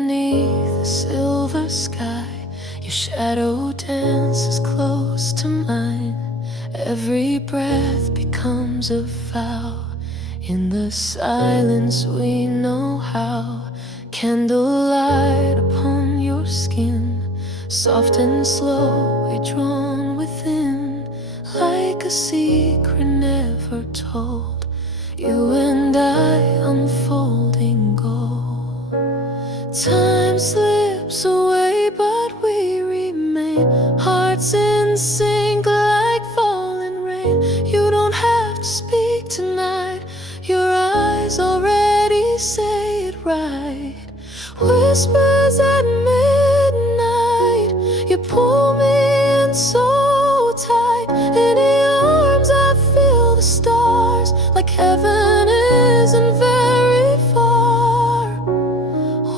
Underneath the silver sky, your shadow dances close to mine. Every breath becomes a vow. In the silence we know how. Candlelight upon your skin, soft and slowly drawn within, like a secret never told. You and I unfolding gold. Time slips away, but we remain, hearts in sync like falling rain. You don't have to speak tonight, your eyes already say it right. Whispers at midnight, you pull me in so tight. In your arms I feel the stars, like heaven isn't very far.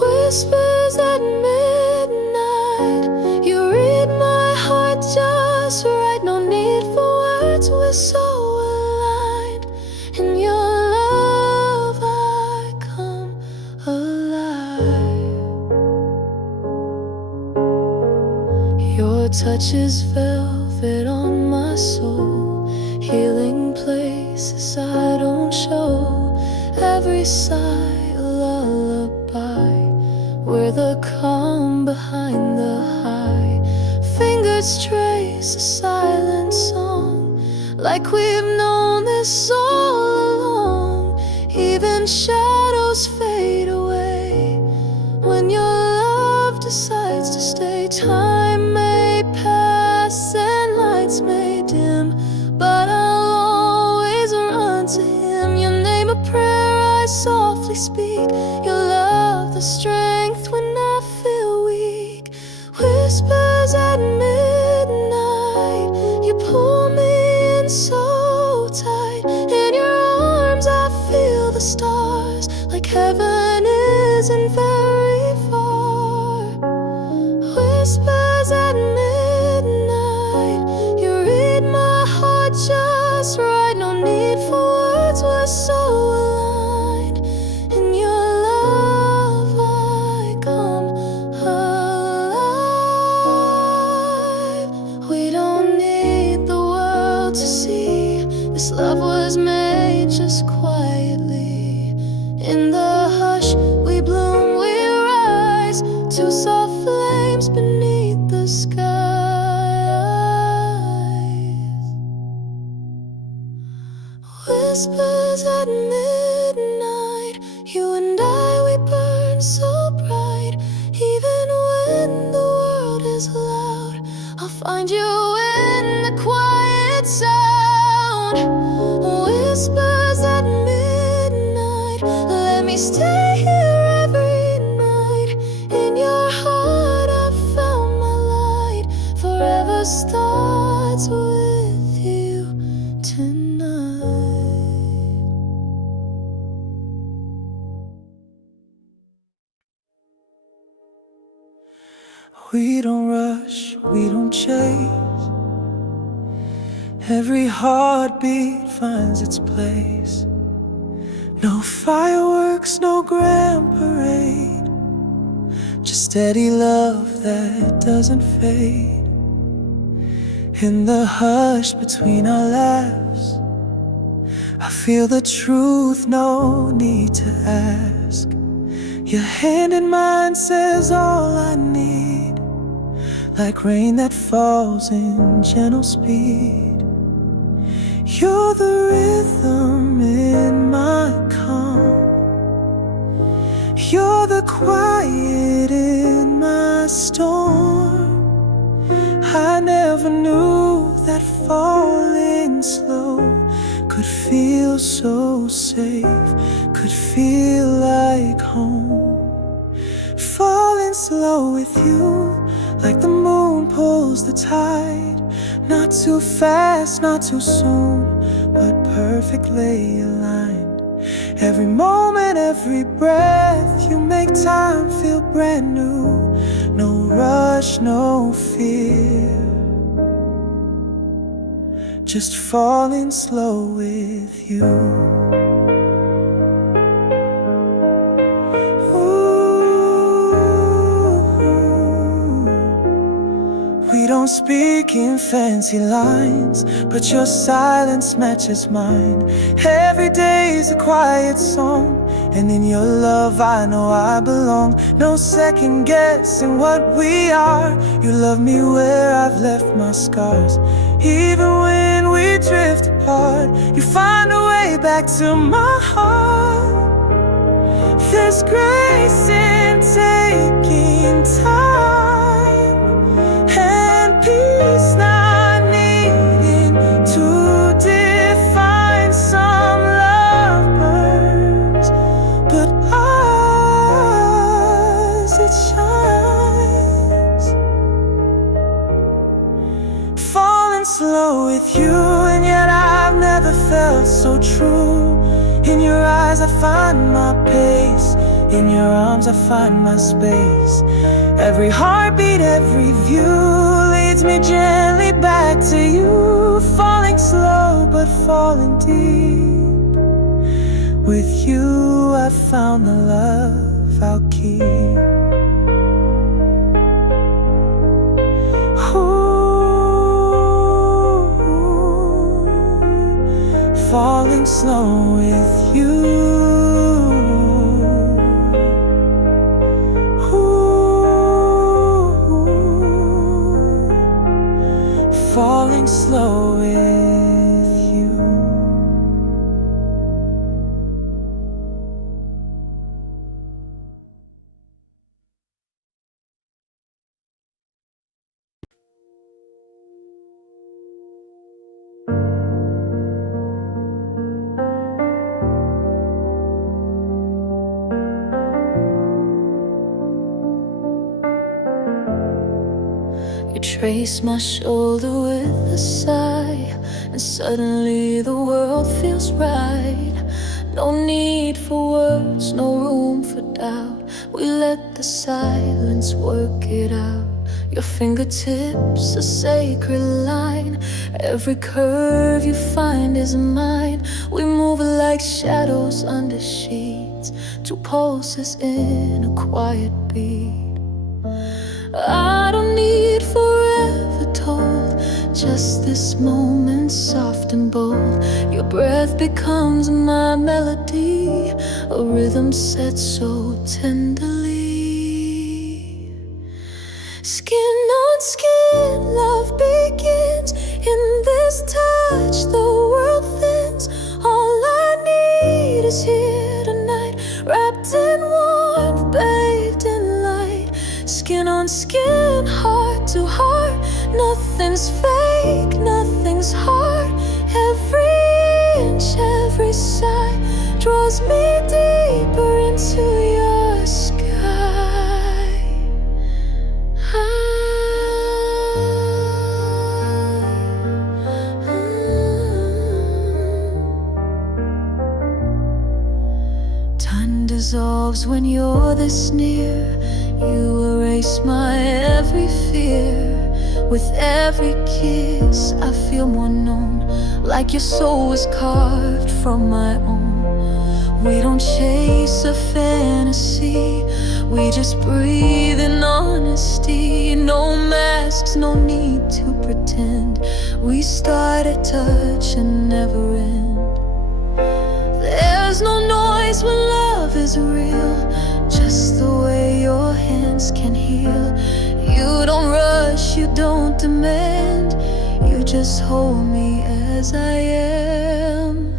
Whispers at midnight, you read my heart just right. No need for words, we're so aligned. In your love I come alive. Your touch is velvet on my soul, healing places I don't show. Every sigh a lullaby, we're the calm behind the high. Fingers trace a silent song, like we've known this all along. Even shadows fade away when your love decides to stay. Time may pass and lights may dim, but I'll always run to him. Your name a prayer I softly speak, your love the strength when I feel weak. Whispers at midnight, you pull me in so tight. In your arms I feel the stars, like heaven isn't very far. Whispers at midnight, you read my heart just right. No need for words, we're so aligned. In your love I come alive. We don't need the world to see, this love was made just quietly. In the hush we bloom, we rise, two soft flames beneath the skies. Whispers at midnight, you and I, we burn so bright. Even when the world is loud, I'll find you in the quiet sound. Whispers at midnight, let me stay here every night. In your heart I found my light, forever starts with you tonight. We don't rush, we don't chase. Every heartbeat finds its place. No fireworks, no grand parade, just steady love that doesn't fade. In the hush between our laughs, I feel the truth, no need to ask. Your hand in mine says all I need, like rain that falls in gentle speed. You're the rhythm in my calm, you're the quiet in my storm. I never knew that falling slow could feel so safe, could feel like home. Falling slow with you, like the moon pulls the tide. Not too fast, not too soon, but perfectly aligned. Every moment, every breath, you make time feel brand new. No rush, no fear, just falling slow with you. Ooh. don't speak in fancy lines, but your silence matches mine. Every day is a quiet song, and in your love I know I belong. No second guessing what we are. You love me where I've left my scars. Even when we drift apart, you find a way back to my heart. There's grace in taking time, and peace not needing to define. Some love burns, but ours, it shines. Falling slow with you, and yet I've never felt so true. In your eyes I find my pace, in your arms I find my space. Every heartbeat, every view leads me gently back to you. Falling slow but falling deep. With you I found the love I'll keep. Falling slow with you. Falling slow with you. You trace my shoulder with a sigh, and suddenly the world feels right. No need for words, no room for doubt. We let the silence work it out. Your fingertips, a sacred line. Every curve you find is mine. We move like shadows under sheets, two pulses in a quiet beat. I don't need forever told, just this moment soft and bold. Your breath becomes my melody, a rhythm set so tenderly. Skin on skin, love begins. In this touch, the world thins. All I need is here tonight, wrapped in warmth, bathed in light. Skin on skin, heart to heart. Nothing's fake, nothing's hard. Every inch, every sigh draws me deeper into your sky. Time dissolves when you're this near. You erase my every fear. With every kiss I feel more known, like your soul was carved from my own. We don't chase a fantasy, we just breathe in honesty. No masks, no need to pretend. We start at touch and never end. There's no noise when love is real, just the way your hands can heal. You don't rush, you don't demand, you just hold me as I am.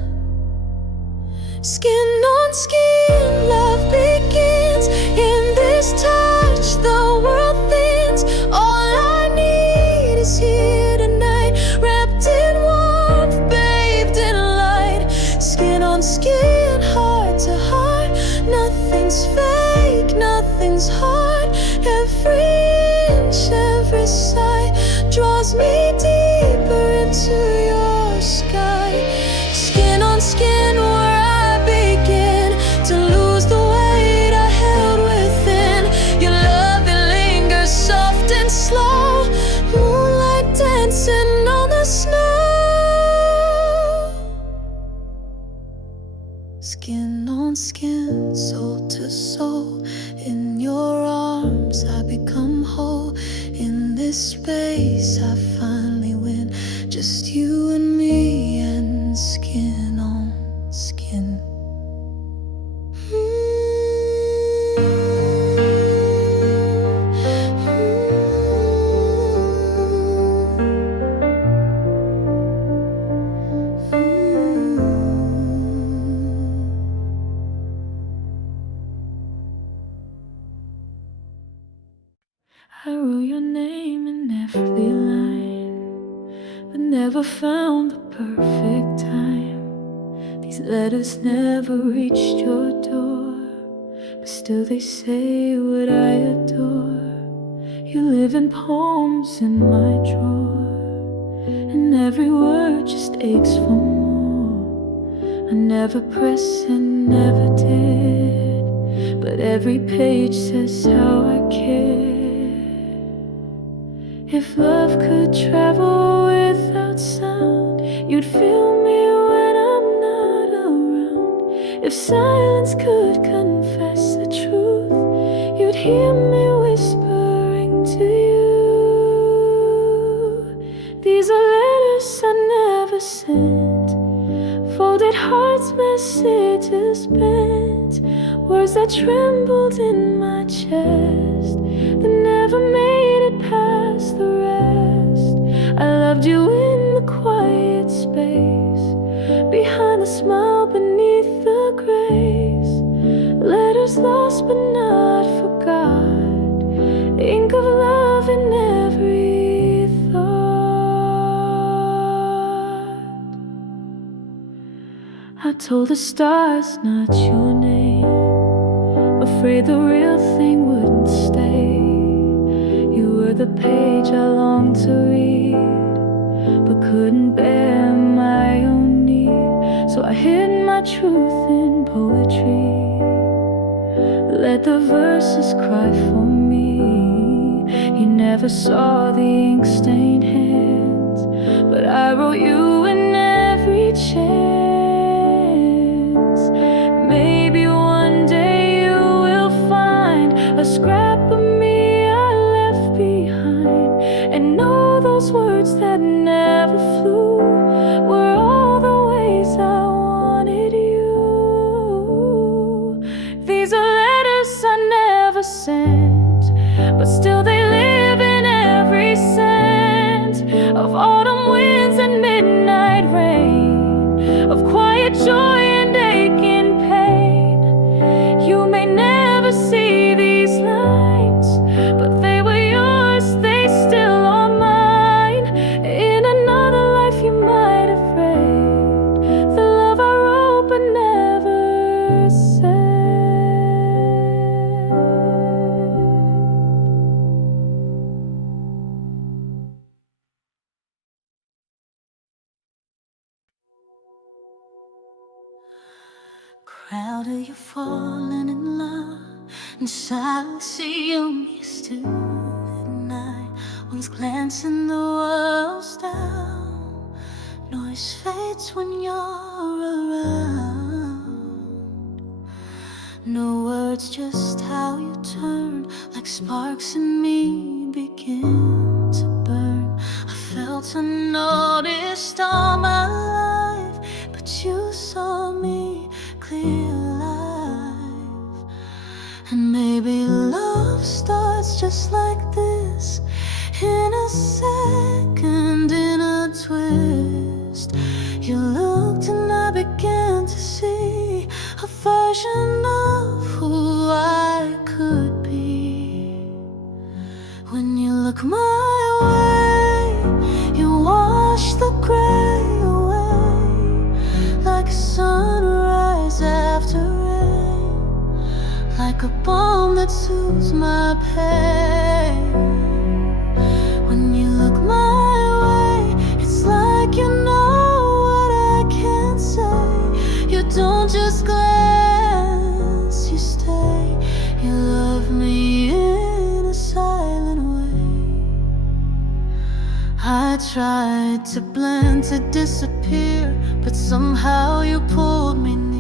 Skin on skin, love begins. In this touch, the world thins. All I need is here tonight, wrapped in warmth, bathed in light. Skin on skin, heart to heart. Nothing's fake, nothing's hard. Every sigh draws me deeper into your sky. Skin on skin, where I begin to lose the weight I held within. Your love, it lingers soft and slow, moonlight dancing on the snow. Skin on skin, soul to soul. In your arms I become whole. In this this space I finally win. Just you and me and skin on skin. I wrote your name in every line, but never found the perfect time. These letters never reached your door, but still they say what I adore. You live in poems in my drawer, and every word just aches for more. I never press and never did, but every page says how I care. If love could travel without sound, you'd feel me when I'm not around. If silence could confess the truth, you'd hear me whispering to you. These are letters I never sent, folded hearts, messages bent, words that trembled in my chest, that never made it past the rest. I loved you in the quiet space, behind the smile, beneath the grace. Letters lost but not forgot, ink of love in every thought. I told the stars not your name, afraid the real thing wouldn't stay. You were the page I longed to read, but couldn't bear my own need. So I hid my truth in poetry, let the verses cry for me. You never saw the ink-stained hands, but I wrote you in every chance. Maybe one day you will find a scrap of me I left behind, and know those words that never flew were all the ways I wanted you. These are letters I never sent, but still they live in every scent of autumn winds and midnight rain, of quiet joy and aching pain. You may never see these lines, but they were yours, they still are mine. In another life you might have read the love I wrote but never said. Crowd of you falling in love, and silence you missed to the night. One's glancing the world's down, noise fades when you're around. No words, just how you turn, like sparks in me begin to burn. I felt unnoticed all my life, but you saw me clear life. And maybe love starts just like this, in a second, in a twist. You looked and I began to see a version of who I could be. When you look my way, you wash the gray away, like a sunrise after rain, like a balm that soothes my pain. When you look my way, it's like you know what I can't say. You don't just glance, you stay. You love me in a silent way. I tried to blend, to disappear, but somehow you pulled me near.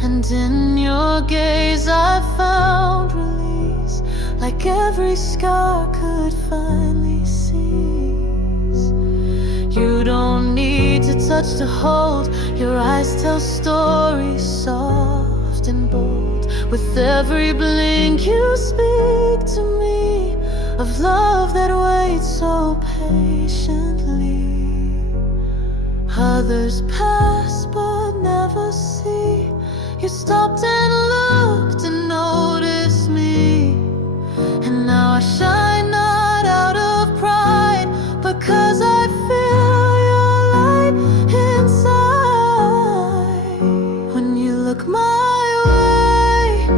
And in your gaze I found release, like like every scar could finally cease. You don't need to touch to hold, your eyes tell stories soft and bold. With every blink you speak to me of love that waits so patiently. Others pass but never see. You stopped and looked and noticed me. And now I shine not out of pride, but 'cause I feel your light inside. When you look my way,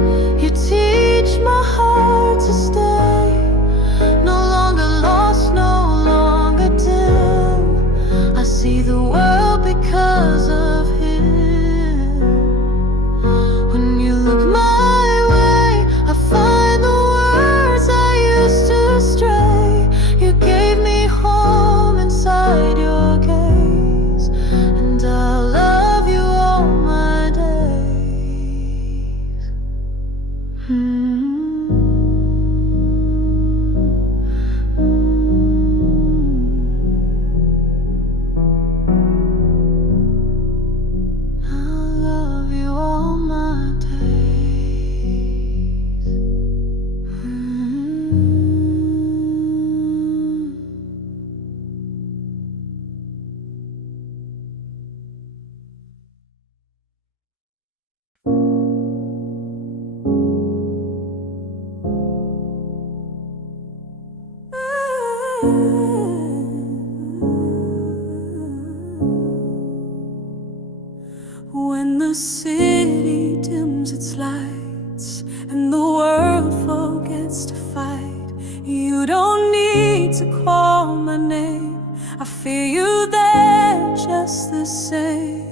you teach my heart to stay. No longer lost, no longer dim. I see the world because of Him. When you look my way, I find the words I used to stray. You gave me home inside your gaze, and I'll love you all my days. I'll love you all my days. When the city dims its lights and the world forgets to fight, you don't need to call my name. I feel you there just the same.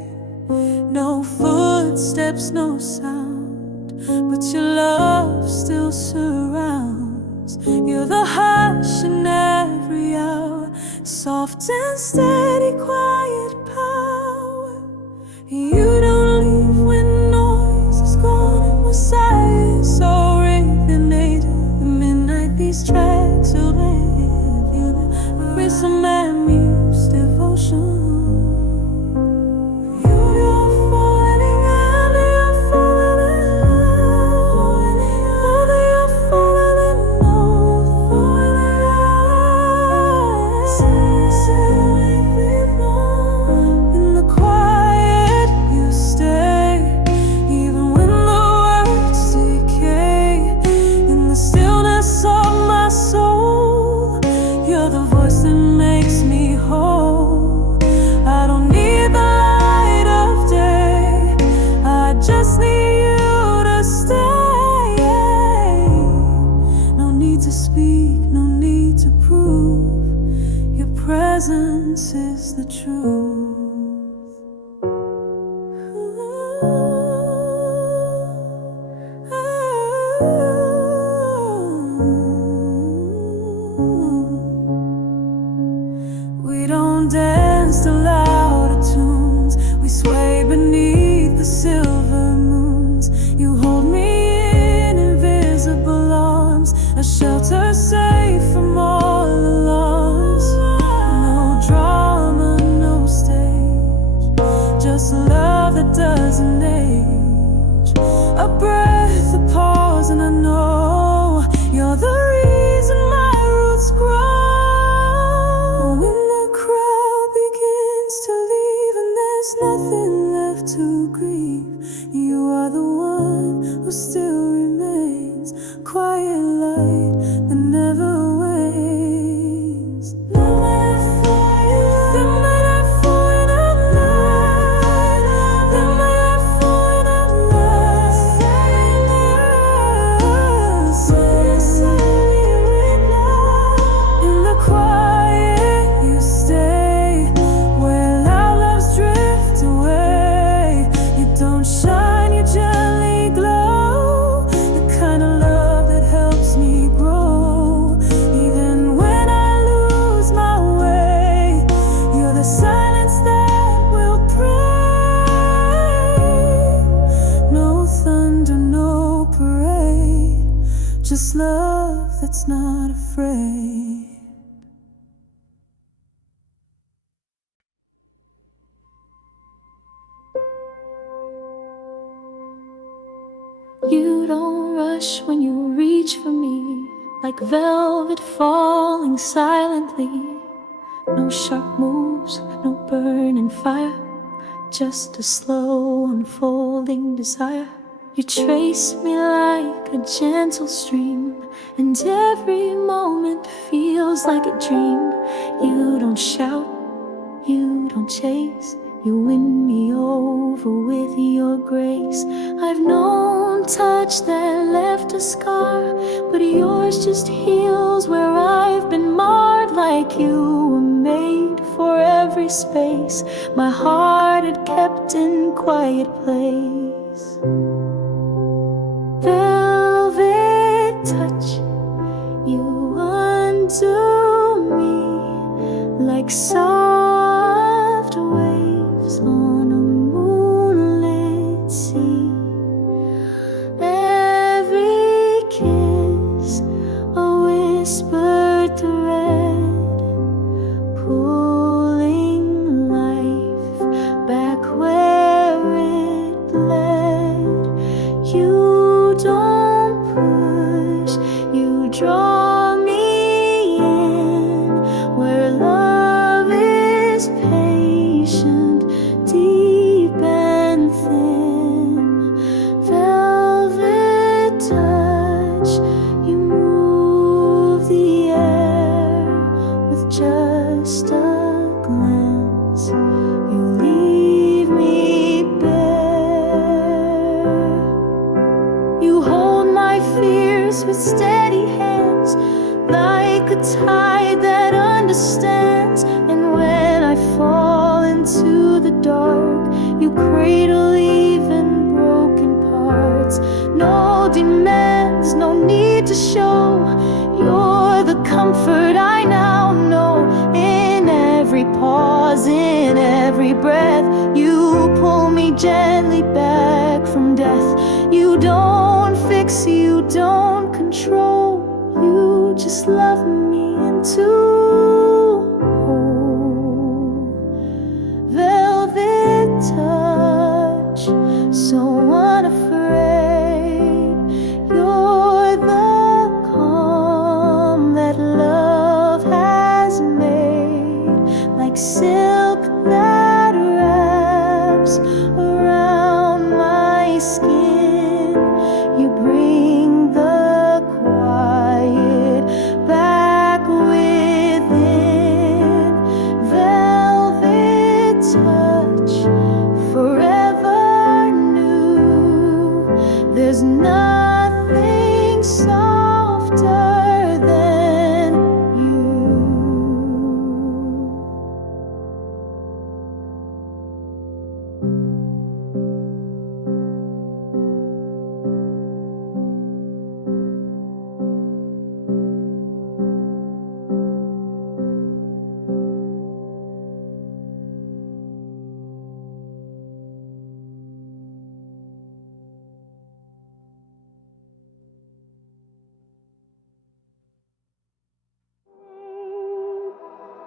No footsteps, no sound, but your love still surrounds. You're the hush in every hour, soft and steady, quiet power. You don't leave when noise is gone and my silence so resonated. The midnight these tracks will live. You the rhythm and muse devotion. You're falling and you're falling in love. You're falling in love, falling in love. In the quiet you stay, even when the words decay. In the stillness of my soul, you're the voice that makes me whole. I don't need the light of day, I just need you to stay. No need to speak, no need to prove, your presence is the truth. We don't dance to louder tunes, we sway beneath the silver moons. You hold me in invisible arms, a shelter safe from all alarms. No drama, no stage, just love that doesn't age. A breath, a pause, and I know you're the reason my roots grow. When the crowd begins to leave and there's nothing left to grieve, you are the one who still remains, quiet light that never wanes. Then let it fall, then let it fall in our light. Then let it fall in our light. In the quiet you stay, where loud loves drift away. You don't shine, you gently glow, the kind of love that helps me grow. just love that's not afraid. You don't rush when you reach for me, like velvet falling silently. No sharp moves, no burning fire, just a slow unfolding desire. You trace me like a gentle stream, and every moment feels like a dream. You don't shout, you don't chase, you win me over with your grace. I've known touch that left a scar, but yours just heals where I've been marred. Like you were made for every space my heart had kept in quiet place. Velvet touch, you undo me like soft waves on a moonlit sea. Every kiss a whispered thread, pulling life back where it bled. You don't push, you draw me in where love is patient, deep and thin. Velvet touch, you move the air with just a glance. You leave me bare. You hold my fears with steady hands, like a tide that understands. And when I fall into the dark, you cradle even broken parts. No demands, no need to show. You're the comfort I now know. In every pause, in every breath, you pull me gently back from death. You don't fix, you don't control, you just love me into whole. Velvet touch, so unafraid. You're the calm that love has made, like silk that wraps around my skin. You bring the quiet back within. Velvet touch, forever new. There's nothing softer than you.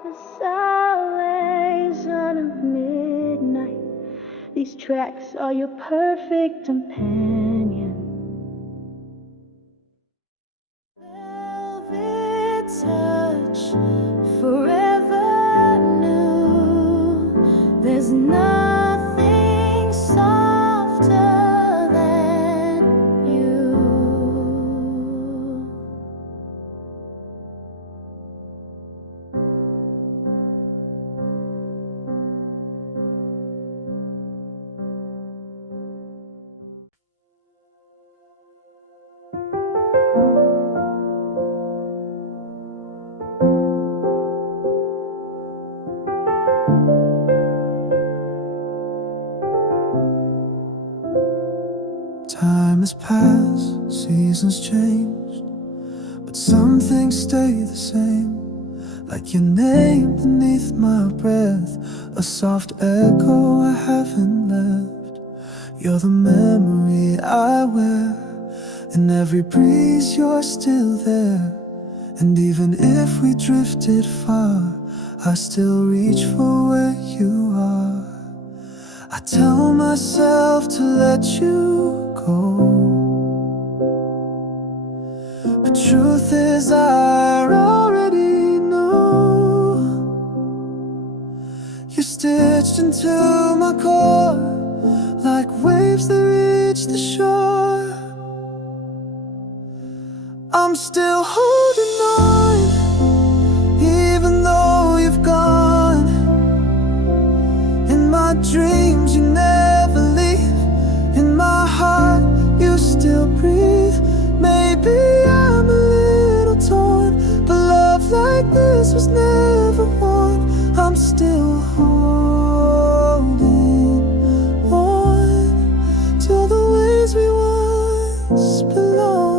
The salvation of midnight, these tracks are your perfect companion. Velvet touch, forever new. There's nothing softer than you. Time has passed, seasons changed, but some things stay the same. Like your name beneath my breath, a soft echo I haven't left. You're the memory I wear, In every breeze you're still there. And even if we drifted far, I still reach for where you are. I tell myself to let you go, but truth is I already know. You're stitched into my core like waves that reach the shore. I'm still holding on, even though you've gone. In my dreams you never leave. In my heart you still breathe. Maybe I'm a little torn, but love like this was never won. I'm still holding on to the ways we once belonged.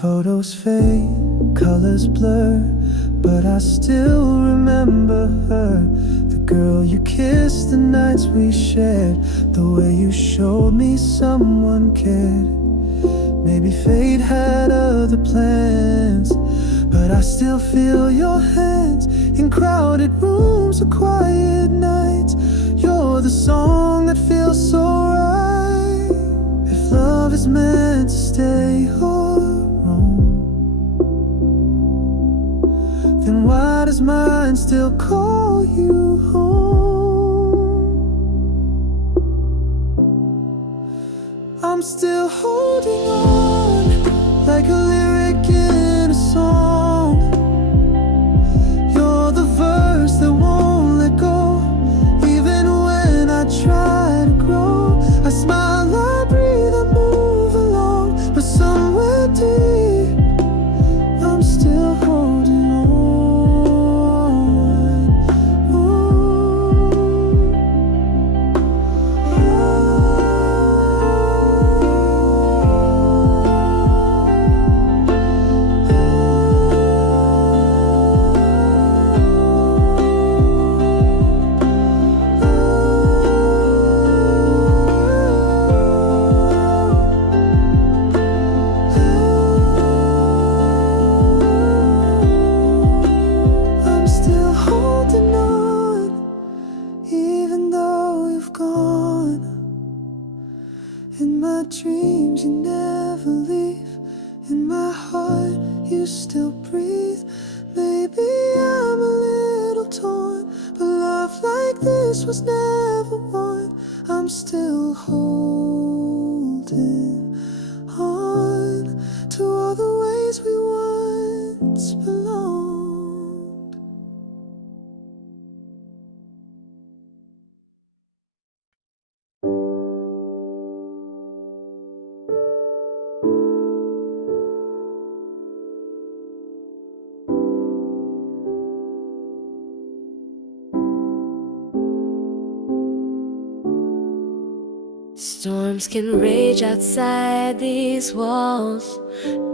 Photos fade, colors blur, but I still remember her. The girl you kissed, the nights we shared, the way you showed me someone cared. Maybe fate had other plans, but I still feel your hands in crowded rooms or quiet nights. You're the song that feels so right. If love is meant to stay or roam, then why does mine still call you home? I'm still holding on like a lyric in a song. You're the verse that won't let go. Even when I try to grow, I smile, I breathe, I move along, but somewhere deep I'm still holding on. I'm still holding on, even though you've gone. In my dreams you never leave. In my heart you still breathe. Maybe I'm a little torn, but love like this was never won. I'm still holding on to all the ways we once belonged. Storms can rage outside these walls,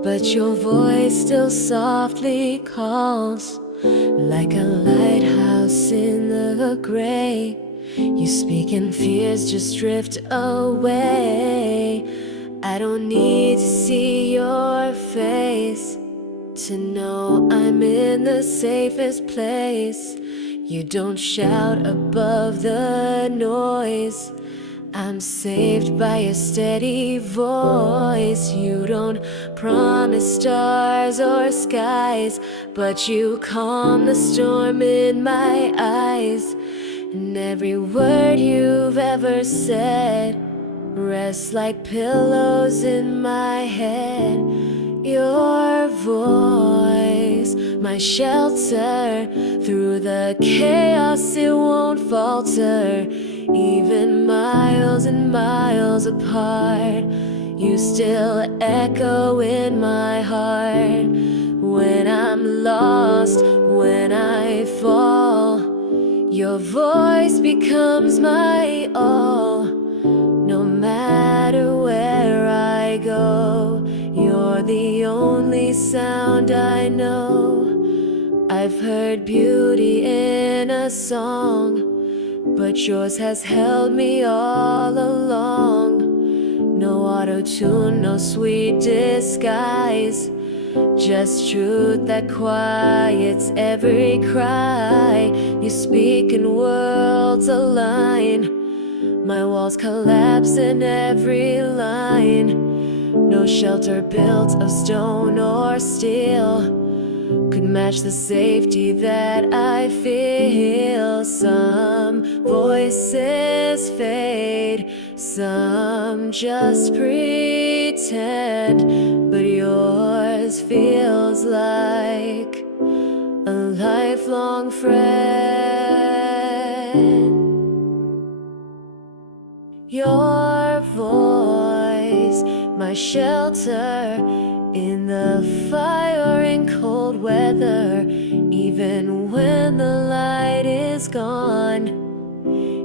but your voice still softly calls. Like a lighthouse in the gray, you speak and fears just drift away. I don't need to see your face to know I'm in the safest place. You don't shout above the noise. I'm saved by a steady voice. You don't promise stars or skies, but you calm the storm in my eyes. And every word you've ever said rests like pillows in my head. Your voice, my shelter, through the chaos it won't falter. Even miles and miles apart, you still echo in my heart. When I'm lost, when I fall, your voice becomes my all. No matter where I go, you're the only sound I know. I've heard beauty in a song, but yours has held me all along. No auto-tune, no sweet disguise, just truth that quiets every cry. You speak and worlds align, my walls collapse in every line. No shelter built of stone or steel could match the safety that I feel. Some voices fade, some just pretend, but yours feels like a lifelong friend. Your voice, my shelter in the fire and cold weather. Even when the light is gone,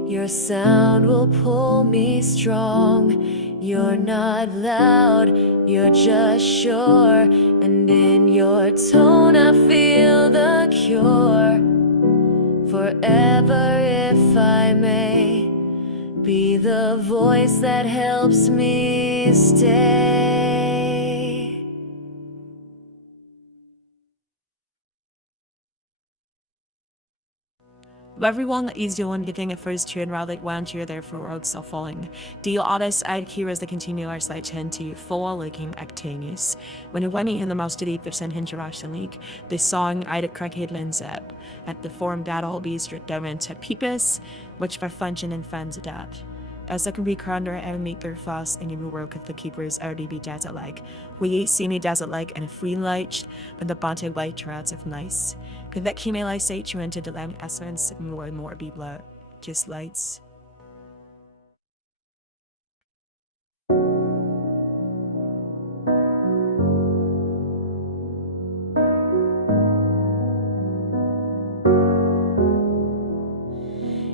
your sound will pull me strong. You're not loud, you're just sure, and in your tone I feel the cure. Forever, if I may, be the voice that helps me stay. Everyone is doing getting a first tune rather one year there for world so falling. The artist H.E.R is the continuous slide to forward-looking activities. When it went in the most deep of St. Interaction League, the song I'd crack headlines up at the forum that all be strict down to peepers, which for function and fans adapt. As I can be crownder and make their fast and even work with the keepers RDB desert like. We see me desert like and a free light, but the bunted white trades of nice. Could that Kimela say you into the lamp essence more and more be blood, just lights.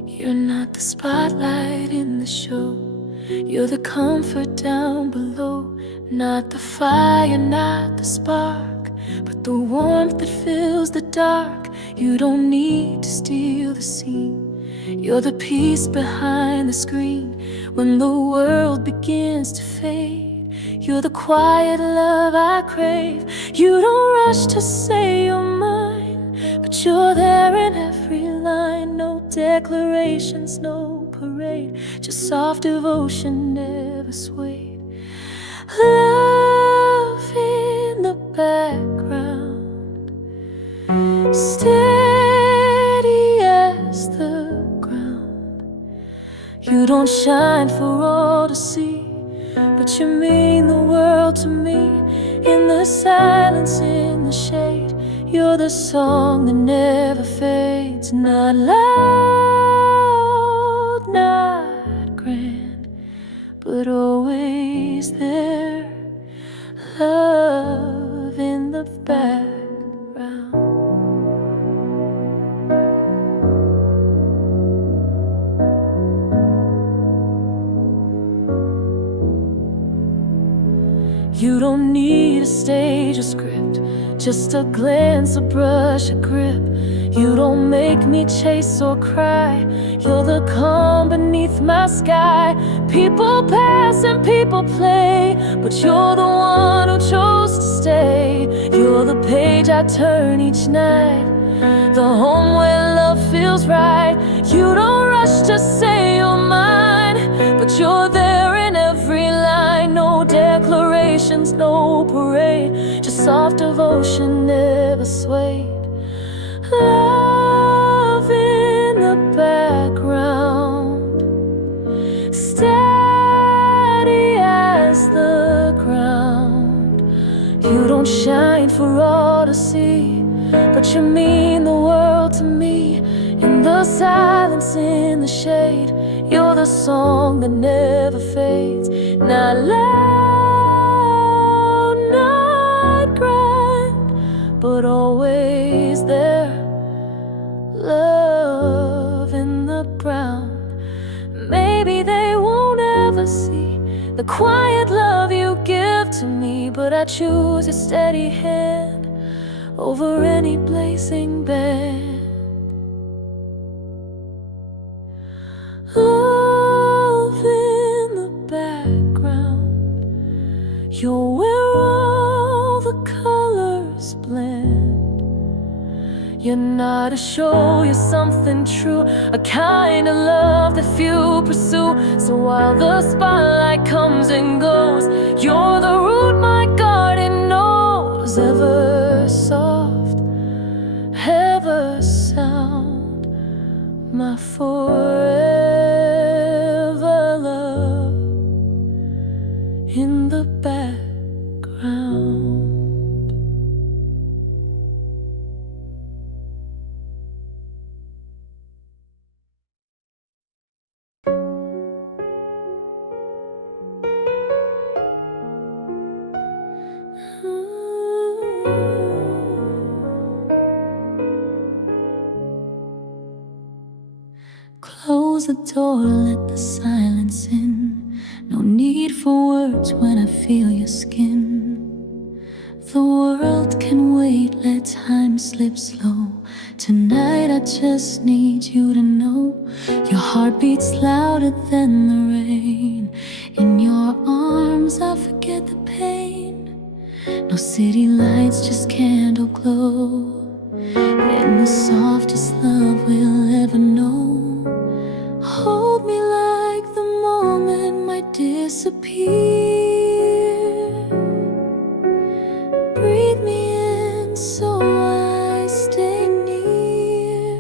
You're not the spotlight in the show, you're the comfort down below. Not the fire, not the spark, but the warmth that fills the dark. You don't need to steal the scene, you're the piece behind the screen. When the world begins to fade, you're the quiet love I crave. You don't rush to say you're mine, but you're there in every line. No declarations, no parade, just soft devotion never swayed. Love in the background, steady as the ground. You don't shine for all to see, but you mean the world to me. In the silence, in the shade, you're the song that never fades. Not loud, not grand, but always there. Love in the background. You don't need a stage or script, just a glance, a brush, a grip. You don't make me chase or cry, you're the calm beneath my sky. People pass and people play, but you're the one who chose to stay. You're the page I turn each night, the home where love feels right. You don't rush to say you're mine, but you're there in every line. No declarations, no parade, just soft devotion never swayed. Love in the background, steady as the ground. You don't shine for all to see, but you mean the world to me. In the silence, in the shade, you're the song that never fades. Not loud, not grand, but always there. Love in the ground. Maybe they won't ever see the quiet love you give to me, but I choose your steady hand over any blazing bed. Love in the background, you're where all the colors blend. You're not a show, you're something true, a kind of love that few pursue. So while the spotlight comes and goes, you're the root my garden knows. Ever soft, ever sound, my forever love in the background. Close the door, let the silence in. No need for words when I feel your skin. The world can wait, let time slip slow. Tonight I just need you to know your heart beats louder than the rain. In your arms I forget the pain. No city lights, just candle glow. In the softest love we'll ever know. Hold me like the moment might disappear. Breathe me in so I stay near.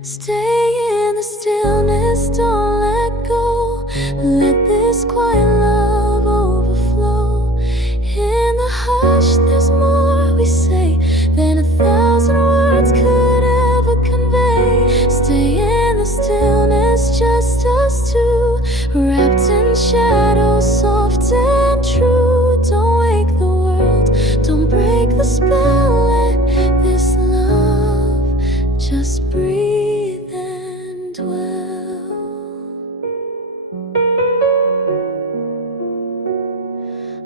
Stay in the stillness, don't let go. Let this quiet love overflow. In the hush there's more we say than 1,000 words could ever convey. Stay in the stillness, just us two, wrapped in shadows, soft and true. Don't wake the world, don't break the spell. Let this love just breathe and dwell.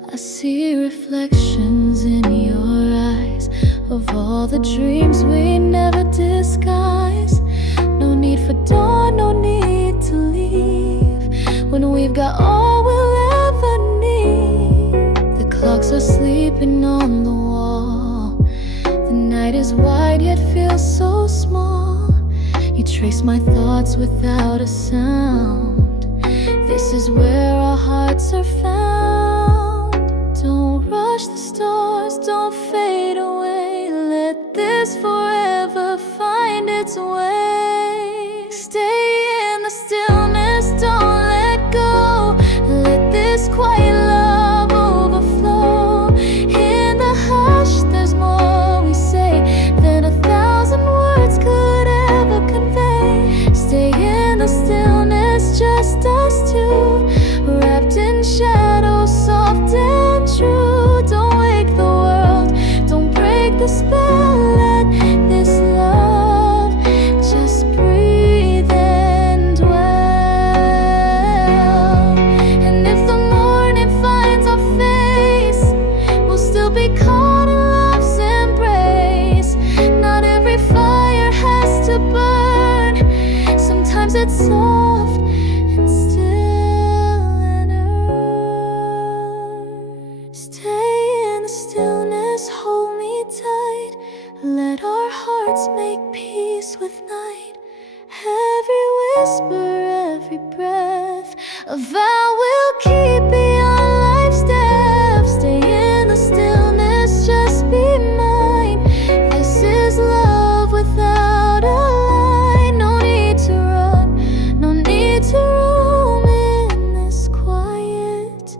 I see reflections in your eyes of all the dreams we never disguise. No need for dawn, no need to leave when we've got all we'll ever need. The clocks are sleeping on the wall. The night is wide yet feels so small. You trace my thoughts without a sound. This is where our hearts are found. Don't rush the stars, don't fade away. Let this forever find its way. Stay in the stillness, don't let go. Let this quiet love overflow. In the hush there's more we say than 1,000 words could ever convey. Stay in the stillness, just us two, wrapped in shadows, soft and true. Don't wake the world, don't break the spell. Let this love just breathe and dwell. And if the morning finds our face, we'll still be caught in love's embrace. Not every fire has to burn. Sometimes it's soft and still and earth. Stay in the stillness, hold me tight. Let our hearts make peace with night. Every whisper, every breath, a vow we'll keep beyond life's depth. Stay in the stillness, just be mine. This is love without a line. No need to run, no need to roam. In this quiet,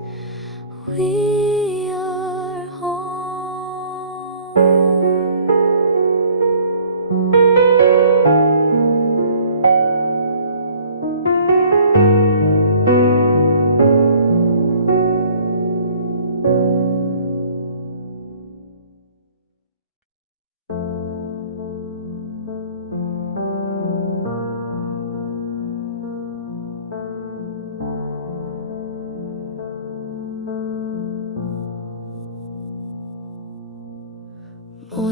we are home.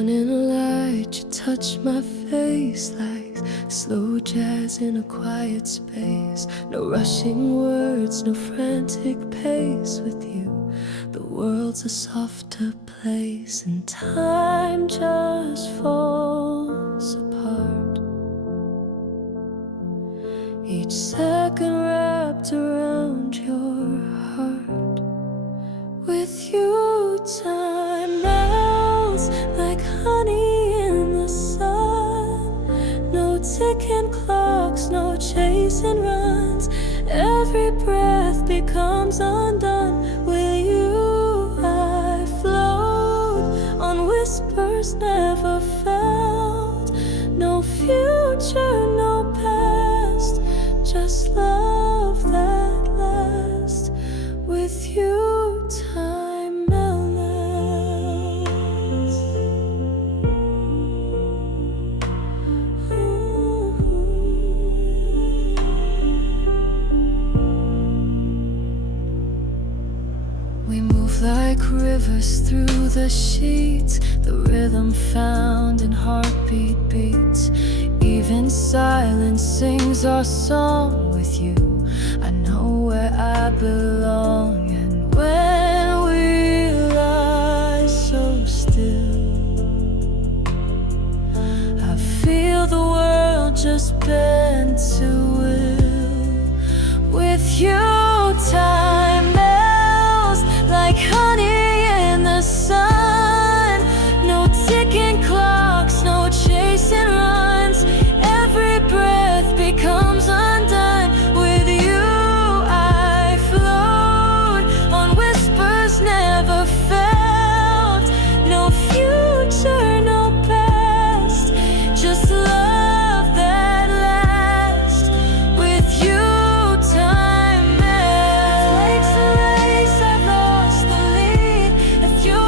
morning light, you touch my face like slow jazz in a quiet space. No rushing words, no frantic pace. With you, the world's a softer place, and time just falls apart. Each second wrapped around your heart. With you, time melts like honey in the sun. No ticking clocks, no chasing runs. Every breath becomes undone. With you I float on whispers never felt. No future, no past, just love that lasts. With you, time melts. We move like rivers through the sheets, the rhythm found in heartbeat beats. Even silence sings our song. With you, I know where I belong. And when we lie so still, I feel the world just bend to will. With you, time melts like honey in the sun. No ticking clocks, no chasing runs. Every breath becomes undone. With you I float on whispers never felt. No future, no past, just love that lasts. With you, time melts. Lakes and lakes, I've lost the lead. With you I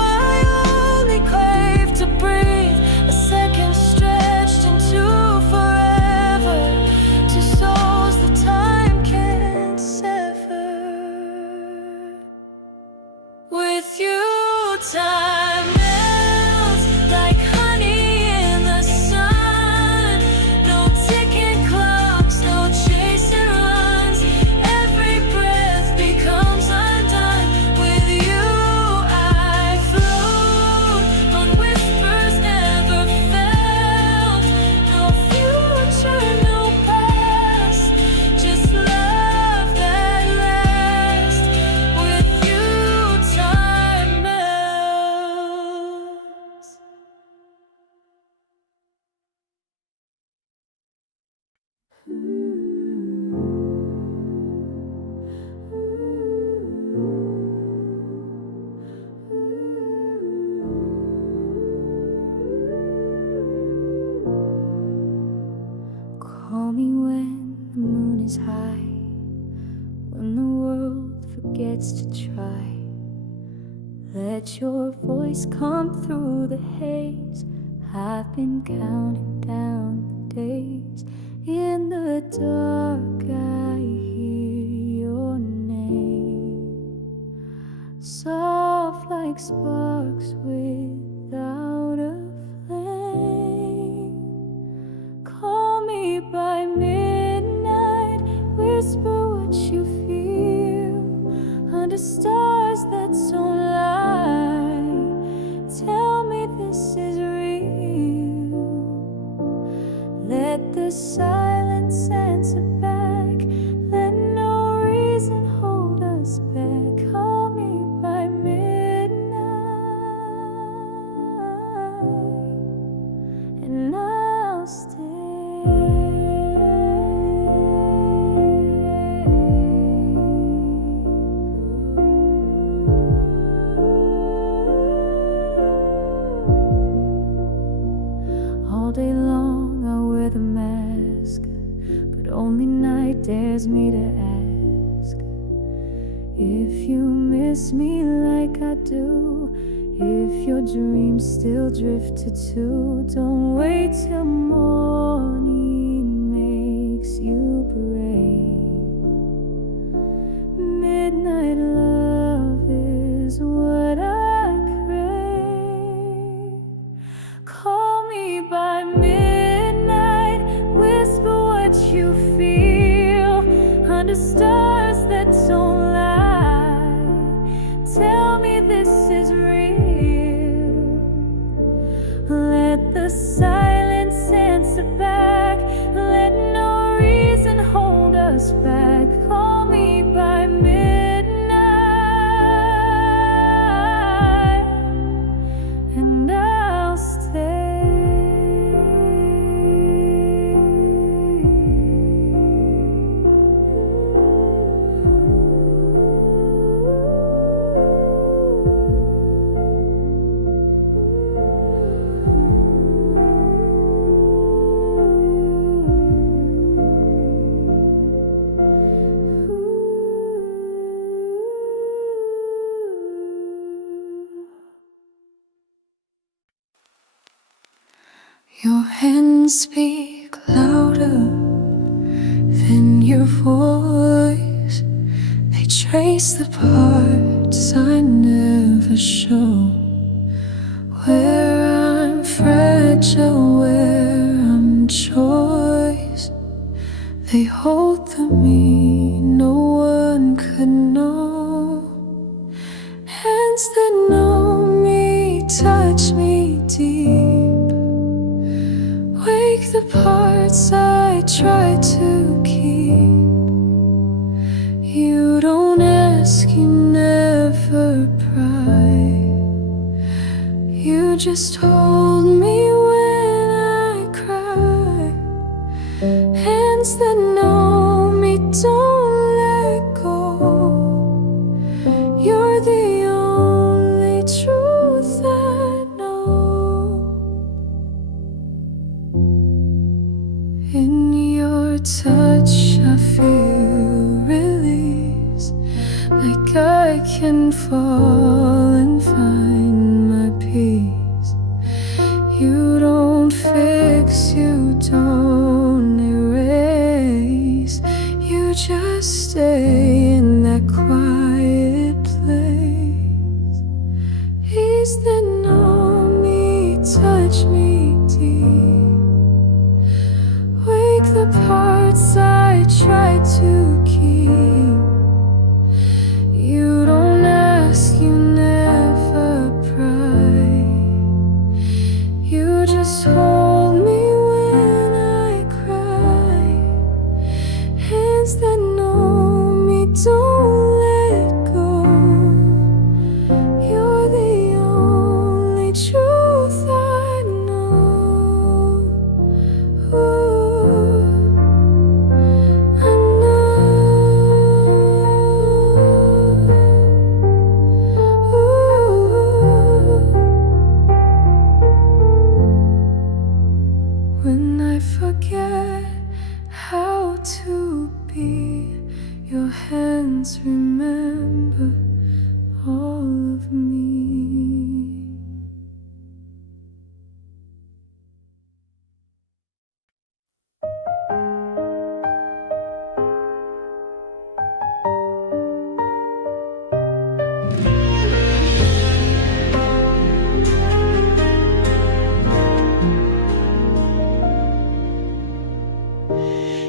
only crave to breathe. A second stretched into forever. Two souls that time can't sever. With you, time melts like honey in the sun. No ticking clocks, no chasing runs. Every breath becomes undone. With you I float on whispers never felt. No future, no past, just love that lasts. With you, time melts. Call me when the moon is high, when the world forgets to try. Let your voice come through the haze. I've been counting down the days. In the dark I hear your name, soft like sparks without a flame. Call me by midnight, whisper what you feel under stars that don't lie. Tell me this is real. Let the silence answer back. Let no reason hold us back. Call me by midnight, and I'll stay. All day long I wear the mask, but only night dares me to ask if you miss me like I do. If your dreams still drifted too, don't wait till morning makes you brave. Midnight love is what I crave. you feel under stars that don't lie. Tell me this is real. Let the silence answer back. Let no reason hold us back. Call me by midnight, and I'll stay. Your hands speak louder than your voice. They trace the parts I never show. Where I'm fragile, where I'm choice. They hold the me no one could know. Hands that know me, touch me deep. Wake the parts I try to keep. You don't ask, you never pry. You just hold me when I cry. Hands that know me don't let go. You're the only truth I know. In your touch I feel release, like I can fall and find my peace. You don't fix, you don't erase. You just stay in that quiet place. Ease that know me, touch me deep. Wake the parts I try to keep. You don't ask, you never pry. You just hold me when I cry. Hands that know me don't let go. You're the only truth I know. Ooh, I know. Ooh. When I forget how to be, your hands remember all of me.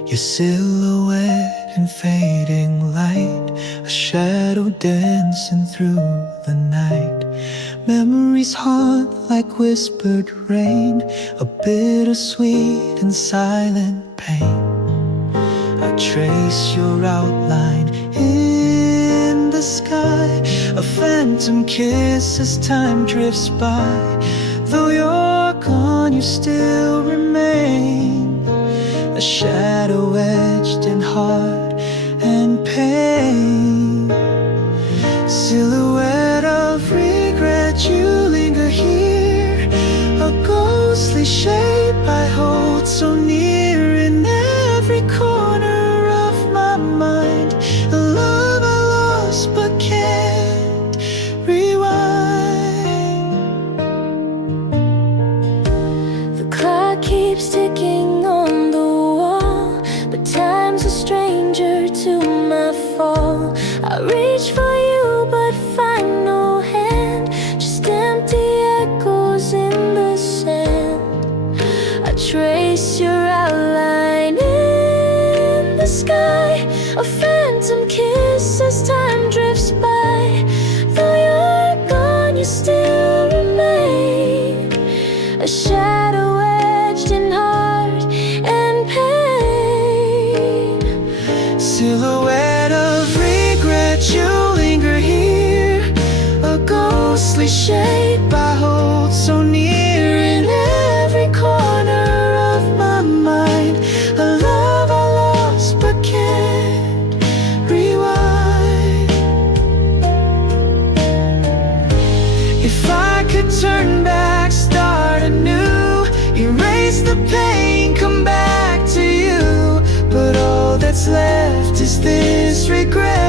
Your silhouette in fading light, a shadow dancing through the night. Memories haunt like whispered rain, a bittersweet and silent pain. I trace your outline in the sky, a phantom kiss as time drifts by. Though you're gone, you still remain, a shadow etched in heart and pain. Silhouette of regret, you linger here, a ghostly shape I hold so near. In every corner of my mind, the love I lost but can't rewind. The clock keeps ticking on the wall, but time's a stranger to my fall. I reach for you but find no hand, just empty echoes in the sand. I trace your outline in that's left is this regret.